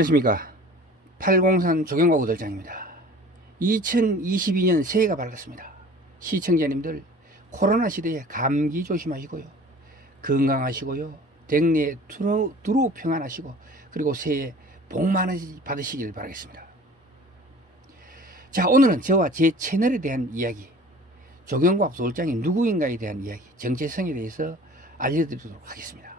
안녕하십니까. 팔공산 조경과구 들장입니다. 2022년 새해가 밝았습니다. 시청자님들 코로나 시대에 감기 조심하시고요. 건강하시고요. 댁내에 두루 평안하시고 그리고 새해 복 많이 받으시길 바라겠습니다. 자, 오늘은 저와 제 채널에 대한 이야기, 조경과학 소장이 누구인가에 대한 이야기, 정체성에 대해서 알려드리도록 하겠습니다.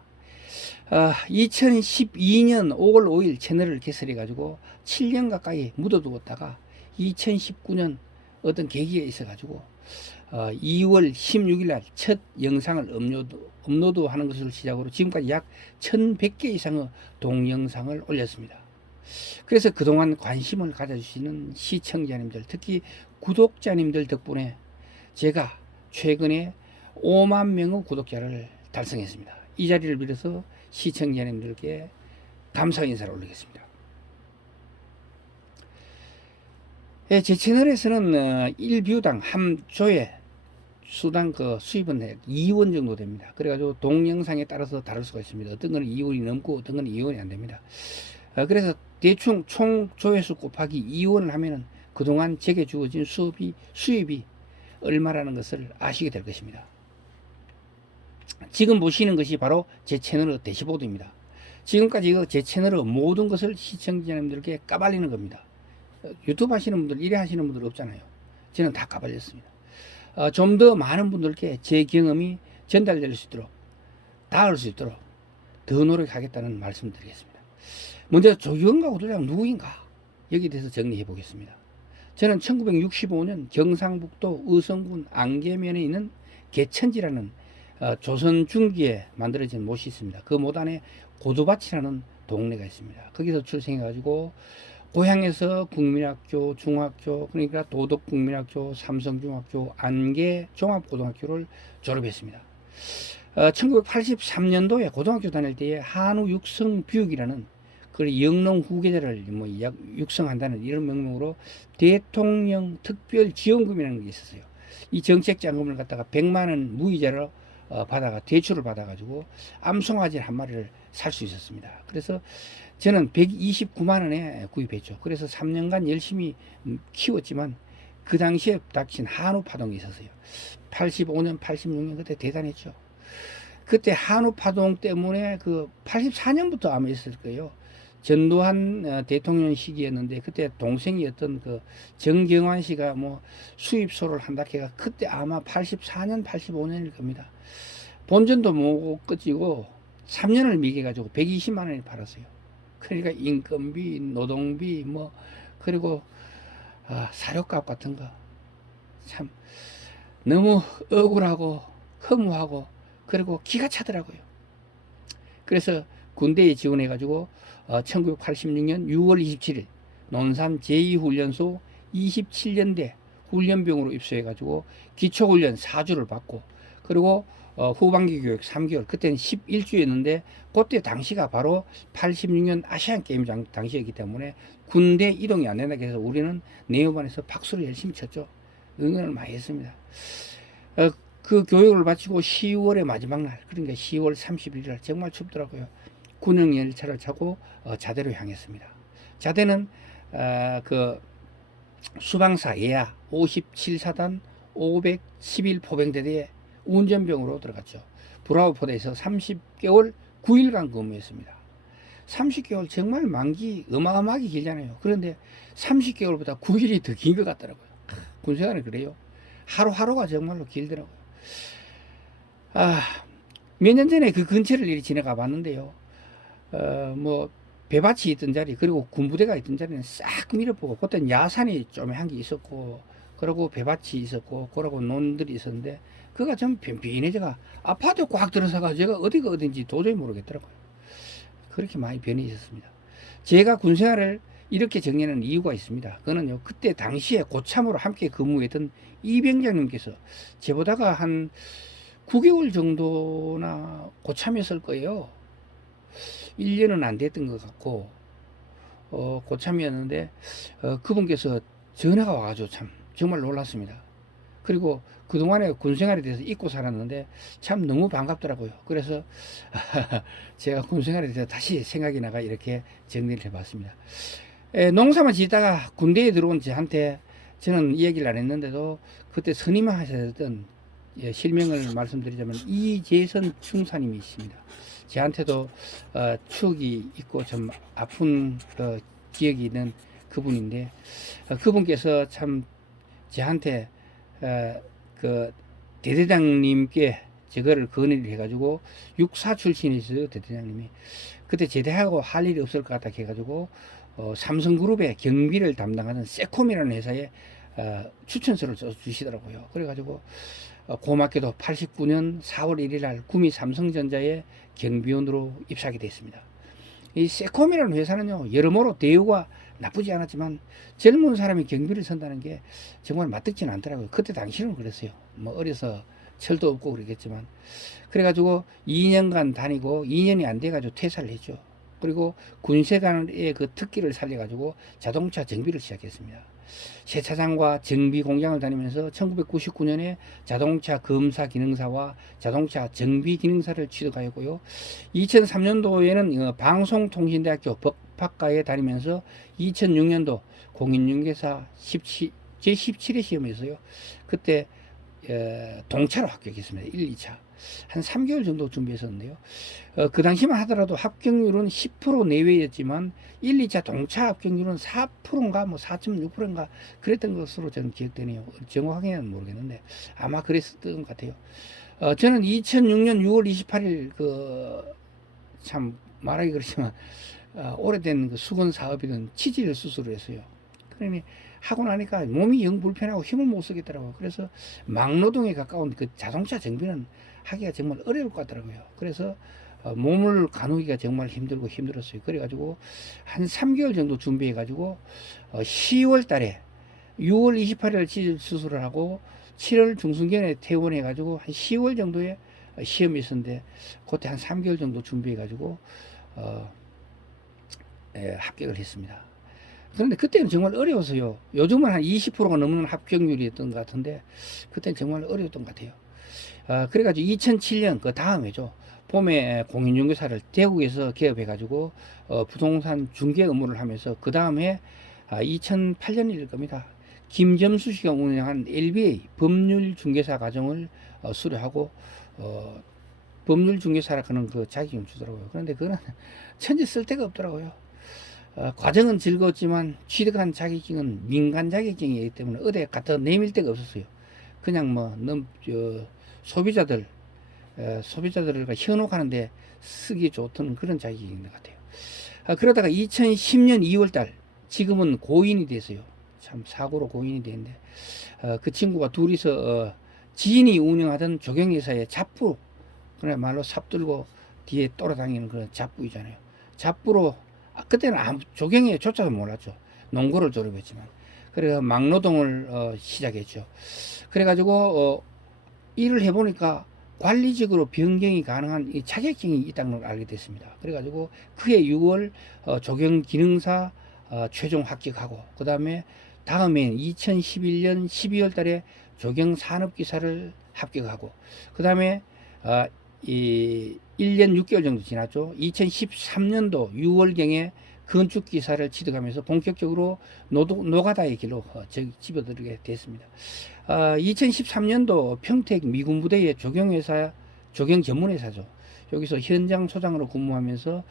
2012년 5월 5일 채널을 개설해 가지고 7년 가까이 묻어두었다가 2019년 어떤 계기가 있어 가지고 2월 16일 날 첫 영상을 업로드하는 것을 시작으로 지금까지 약 1100개 이상의 동영상을 올렸습니다. 그래서 그동안 관심을 가져주시는 시청자님들, 특히 구독자님들 덕분에 제가 최근에 5만 명의 구독자를 달성했습니다. 이 자리를 빌어서 시청자님들께 감사 인사를 올리겠습니다. 제 채널에서는 1뷰당 한 조회 수당 수입은 2원 정도 됩니다. 그래가지고 동영상에 따라서 다를 수가 있습니다. 어떤 거는 2원이 넘고 어떤 거는 2원이 안 됩니다. 그래서 대충 총 조회수 곱하기 2원을 하면은 그동안 제게 주어진 수입이 얼마라는 것을 아시게 될 것입니다. 지금 보시는 것이 바로 제 채널의 대시보드입니다. 지금까지 제 채널의 모든 것을 시청자님들께 까발리는 겁니다. 유튜브 하시는 분들, 일에 하시는 분들 없잖아요. 저는 다 까발렸습니다. 좀 더 많은 분들께 제 경험이 전달될 수 있도록, 닿을 수 있도록 더 노력하겠다는 말씀 드리겠습니다. 먼저 조경과구 도장 누구인가? 여기에 대해서 정리해 보겠습니다. 저는 1965년 경상북도 의성군 안개면에 있는 개천지라는 조선 중기에 만들어진 못이 있습니다. 그 못 안에 고두밭이라는 동네가 있습니다. 거기서 출생해가지고 고향에서 국민학교, 중학교, 그러니까 도덕국민학교, 삼성중학교, 안개 종합고등학교를 졸업했습니다. 1983년도에 고등학교 다닐 때에 한우육성교육이라는 그 영농 후계자를 육성한다는 이런 명목으로 대통령 특별지원금이라는 게 있었어요. 이 정책자금을 갖다가 100만 원 무이자로 받아가 대출을 받아가지고 암송아지 한 마리를 살 수 있었습니다. 그래서 저는 129만 원에 구입했죠. 그래서 3년간 열심히 키웠지만 그 당시에 닥친 한우 파동이 있었어요. 85년, 86년 그때 대단했죠. 그때 한우 파동 때문에 84년부터 아마 있었을 거예요. 전두환 대통령 시기였는데 그때 동생이었던 정경환 씨가 수입소를 한다 해가 그때 아마 84년, 85년일 겁니다. 본전도 못 끝이고 3년을 미개가지고 120만 원에 팔았어요. 그러니까 인건비, 노동비, 그리고 사료값 같은 거 참 너무 억울하고 허무하고 그리고 기가 차더라고요. 그래서 군대에 지원해가지고 1986년 6월 27일 논산 제2훈련소 27년대 훈련병으로 입소해가지고 기초훈련 4주를 받고 그리고 후반기 교육 3개월, 그때는 11주였는데 그때 당시가 바로 86년 아시안게임 당시였기 때문에 군대 이동이 안 된다고 해서 우리는 내후반에서 박수를 열심히 쳤죠. 응원을 많이 했습니다. 그 교육을 마치고 10월의 마지막 날, 그러니까 10월 31일 날 정말 춥더라고요. 군용 열차를 타고 자대로 향했습니다. 자대는 수방사 예하 57사단 511 포병대대에 운전병으로 들어갔죠. 브라보 포대에서 30개월 9일간 근무했습니다. 30개월 정말 만기 어마어마하게 길잖아요. 그런데 30개월보다 9일이 더 긴 것 같더라고요. 군생활은 그래요. 하루하루가 정말로 길더라고요. 몇 년 전에 그 근처를 이리 지나가 봤는데요. 배밭이 있던 자리, 그리고 군부대가 있던 자리는 싹 밀어보고, 그때는 야산이 좀 한 게 있었고, 그리고 배밭이 있었고, 그러고 논들이 있었는데, 그가 좀 빈빈해져가 아파트 꽉 들어서가 제가 어디가 어딘지 도저히 모르겠더라고요. 그렇게 많이 변해 있었습니다. 제가 군생활을 이렇게 정리하는 이유가 있습니다. 그거는요, 그때 당시에 고참으로 함께 근무했던 이병장님께서 저보다가 한 9개월 정도나 고참했을 거예요. 1년은 안 됐던 것 같고, 고참이었는데, 그분께서 전화가 와가지고 참, 정말 놀랐습니다. 그리고 그동안에 군생활에 대해서 잊고 살았는데 참 너무 반갑더라고요. 그래서 제가 군생활에 대해서 다시 생각이 나가 이렇게 정리를 해봤습니다. 농사만 짓다가 군대에 들어온 저한테 저는 이야기를 안 했는데도 그때 선임하셨던 실명을 말씀드리자면 이재선 중사님이 있습니다. 저한테도 추억이 있고 좀 아픈 기억이 있는 그분인데 그분께서 참 저한테 그 대대장님께 저거를 건의를 해가지고 육사 출신이셨어요. 대대장님이 그때 제대하고 할 일이 없을 것 같다 해가지고 삼성그룹의 경비를 담당하는 세콤이라는 회사에 추천서를 써주시더라고요. 그래가지고 고맙게도 89년 4월 1일 날 구미 삼성전자의 경비원으로 입사하게 됐습니다. 이 세콤이라는 회사는요, 여러모로 대우가 나쁘지 않았지만 젊은 사람이 경비를 선다는 게 정말 맞듣지는 않더라고요. 그때 당시는 그랬어요. 뭐 어려서 철도 없고 그러겠지만. 그래가지고 2년간 다니고 2년이 안 돼가지고 퇴사를 했죠. 그리고 군세관의 그 특기를 살려가지고 자동차 정비를 시작했습니다. 세차장과 정비 공장을 다니면서 1999년에 자동차 검사 기능사와 자동차 정비 기능사를 취득하였고요. 2003년도에는 방송통신대학교 법학과에 다니면서 2006년도 공인중개사 제17회 시험에서요. 그때 동차로 합격했습니다. 1, 2차. 한 3개월 정도 준비했었는데요. 그 당시만 하더라도 합격률은 10% 내외였지만 1, 2차 동차 합격률은 4%인가 뭐 4.6%인가 그랬던 것으로 저는 기억되네요. 정확하게는 모르겠는데 아마 그랬었던 것 같아요. 저는 2006년 6월 28일 참 말하기 그렇지만 오래된 그 수건 사업이던 치질 수술을 했어요. 그러니 하고 나니까 몸이 영 불편하고 힘을 못 쓰겠더라고요. 그래서 막노동에 가까운 그 자동차 정비는 하기가 정말 어려울 것 같더라고요. 그래서 몸을 가누기가 정말 힘들었어요. 그래가지고 한 3개월 정도 준비해가지고 10월 달에 6월 28일 치질 수술을 하고 7월 중순경에 퇴원해가지고 한 10월 정도에 시험이 있었는데 그때 한 3개월 정도 준비해가지고 합격을 했습니다. 그런데 그때는 정말 어려웠어요. 요즘은 한 20%가 넘는 합격률이었던 것 같은데 그때는 정말 어려웠던 것 같아요. 그래가지고 2007년 그 다음에죠. 봄에 공인중개사를 대구에서 개업해가지고 부동산 중개 업무를 하면서 그 다음에 2008년일 겁니다. 김점수 씨가 운영한 LBA 법률중개사 과정을 수료하고 법률중개사라 하는 그 자격증을 주더라고요. 그런데 그거는 천지 쓸 데가 없더라고요. 과정은 즐거웠지만 취득한 자격증은 민간 자격증이기 때문에 어디에 갖다 내밀 데가 없었어요. 그냥 뭐 소비자들과 현혹하는데 쓰기 좋던 그런 자격인 것 같아요. 그러다가 2010년 2월달 지금은 고인이 됐어요. 참 사고로 고인이 됐는데 그 친구가 둘이서 지인이 운영하던 조경회사의 잡부, 그래 말로 삽들고 뒤에 돌아다니는 그런 잡부이잖아요. 잡부로 그때는 조경에 조차도 몰랐죠. 농고를 졸업했지만. 그래서 막노동을 시작했죠. 그래가지고 일을 해보니까 관리직으로 변경이 가능한 이 자격증이 있다는 걸 알게 됐습니다. 그래가지고 그해 6월 조경기능사 최종 합격하고 그 다음에 다음엔 2011년 12월 달에 조경산업기사를 합격하고 그 다음에 이 1년 6개월 정도 지났죠. 2013년도 6월경에 건축기사를 취득하면서 본격적으로 노가다의 길로 집어들게 됐습니다. 2013년도 평택 미군부대의 조경회사, 조경 전문회사죠. 여기서 현장 소장으로 근무하면서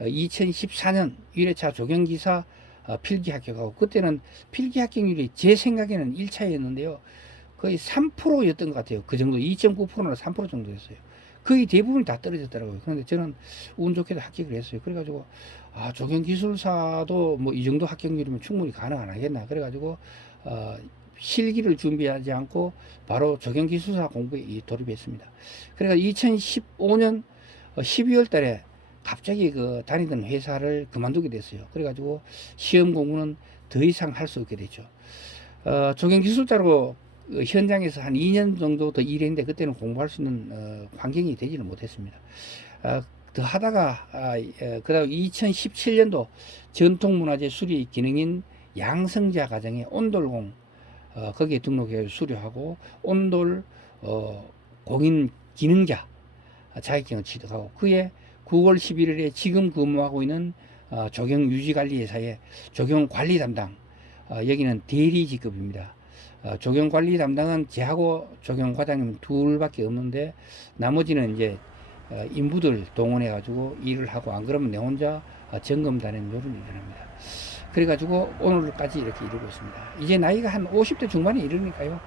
2014년 1회차 조경기사 필기 합격하고 그때는 필기 합격률이 제 생각에는 1차였는데요. 거의 3%였던 것 같아요. 그 정도 2.9%나 3% 정도였어요. 거의 대부분이 다 떨어졌더라고요. 그런데 저는 운 좋게도 합격을 했어요. 그래가지고 조경기술사도 뭐 이 정도 합격률이면 충분히 가능 안 하겠나. 그래가지고 실기를 준비하지 않고 바로 조경기술사 공부에 돌입했습니다. 그래서 2015년 12월 달에 갑자기 그 다니던 회사를 그만두게 됐어요. 그래가지고 시험 공부는 더 이상 할 수 없게 됐죠. 조경기술자로 현장에서 한 2년 정도 더 일했는데 그때는 공부할 수 있는 환경이 되지는 못했습니다. 더 하다가 그 다음 2017년도 전통문화재 수리 기능인 양성자 과정에 온돌공 거기에 등록해 수료하고 온돌 공인 기능자 자격증을 취득하고 그해 9월 11일에 지금 근무하고 있는 조경 유지관리회사의 조경 관리 담당 여기는 대리 직급입니다. 조경 관리 담당은 제하고 조경 과장님 둘밖에 없는데 나머지는 이제 인부들 동원해 가지고 일을 하고 안 그러면 내 혼자 점검단에는 요를 일어납니다. 그래가지고 오늘까지 이렇게 이루고 있습니다. 이제 나이가 한 50대 중반에 이르니까요.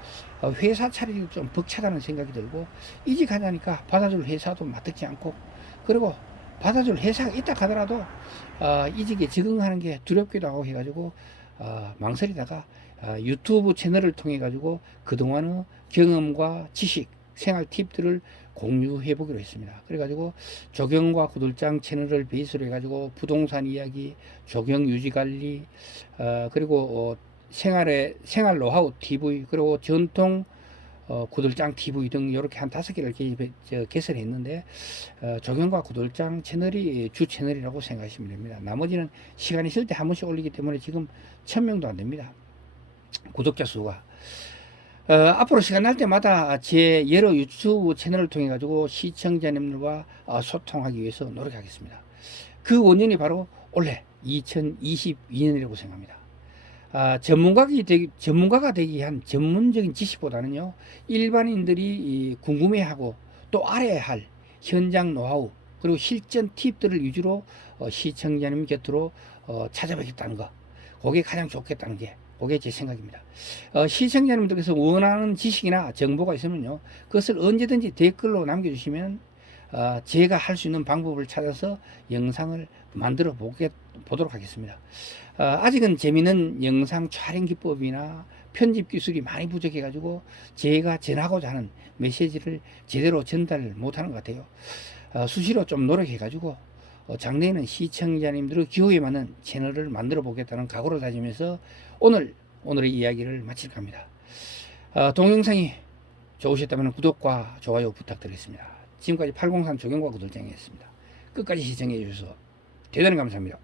회사 차리기도 좀 벅차다는 생각이 들고 이직하자니까 받아줄 회사도 마땅치 않고 그리고 받아줄 회사가 있다 하더라도 이직에 적응하는 게 두렵기도 하고 해가지고 망설이다가 유튜브 채널을 통해 가지고 그동안의 경험과 지식, 생활 팁들을 공유해 보기로 했습니다. 그래가지고 조경과 구들장 채널을 베이스로 해가지고 부동산 이야기, 조경 유지 관리, 그리고 생활 노하우 TV, 그리고 전통 구들장 TV 등 이렇게 한 5개를 개설했는데 조경과 구들장 채널이 주 채널이라고 생각하시면 됩니다. 나머지는 시간이 있을 때 한 번씩 올리기 때문에 지금 1000명도 안 됩니다. 구독자 수가. 앞으로 시간 날 때마다 제 여러 유튜브 채널을 통해 가지고 시청자님들과 소통하기 위해서 노력하겠습니다. 그 원인이 바로 올해 2022년이라고 생각합니다. 전문가가 되기 위한 전문적인 지식보다는요, 일반인들이 궁금해하고 또 알아야 할 현장 노하우, 그리고 실전 팁들을 위주로 시청자님 곁으로 찾아뵙겠다는 거, 그게 가장 좋겠다는 게 그게 제 생각입니다. 시청자님들께서 원하는 지식이나 정보가 있으면요, 그것을 언제든지 댓글로 남겨주시면 제가 할 수 있는 방법을 찾아서 영상을 만들어 보도록 하겠습니다. 아직은 재미있는 영상 촬영 기법이나 편집 기술이 많이 부족해 가지고 제가 전하고자 하는 메시지를 제대로 전달 못하는 것 같아요. 수시로 좀 노력해 가지고 장래에는 시청자님들의 기호에 맞는 채널을 만들어 보겠다는 각오를 다지면서 오늘의 이야기를 마칠까 합니다. 동영상이 좋으셨다면 구독과 좋아요 부탁드리겠습니다. 지금까지 803 조경과 구들장이었습니다. 끝까지 시청해 주셔서 대단히 감사합니다.